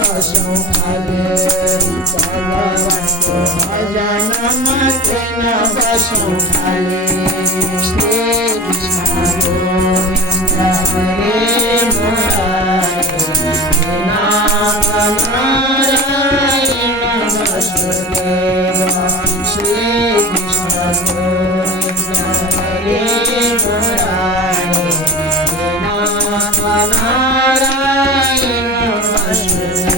વસુમાલે ભગવાન ભજન મગ્ન વસુમાલે શ્રી કૃષ્ણ ગોવિંદ હરે મુરારે નારાયણ વસુદેવા શ્રી કૃષ્ણ ગોવિંદ હરે મુરારે નારાયણ વસુદેવા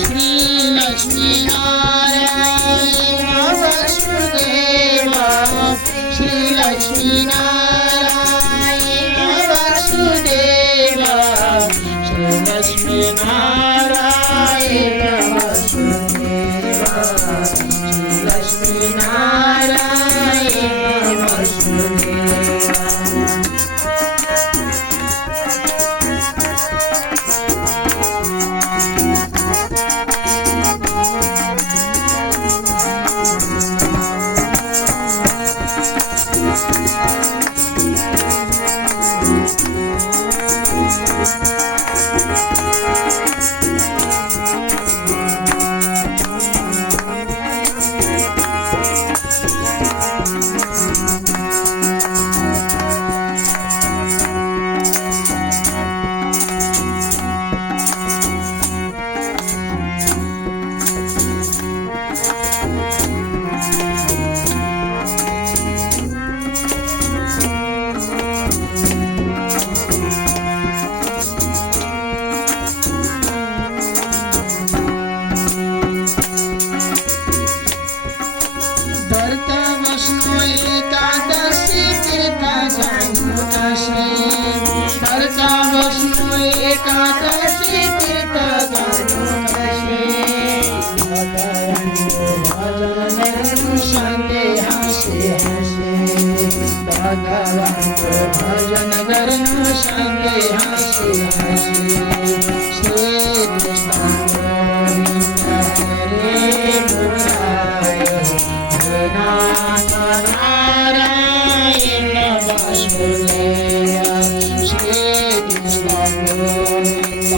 શ્રી લક્ષ્મી નારાયણ વસુદેવા શ્રી લક્ષ્મી નારાયણ વસુદેવા શ્રી લક્ષ્મી નારાયણ વસુદેવા શ્રી લક્ષ્મી નારાયણ વસુદેવા एकादशी तीर्थ भजन संगे हसे हसे भगवान भजन करनु संगे हसे हसे श्री कृष्ण गोविंद हरे मुरारे नारायण वसुदेवा श्री कृष्ण गोविंद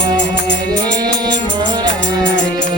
हरे मुरारे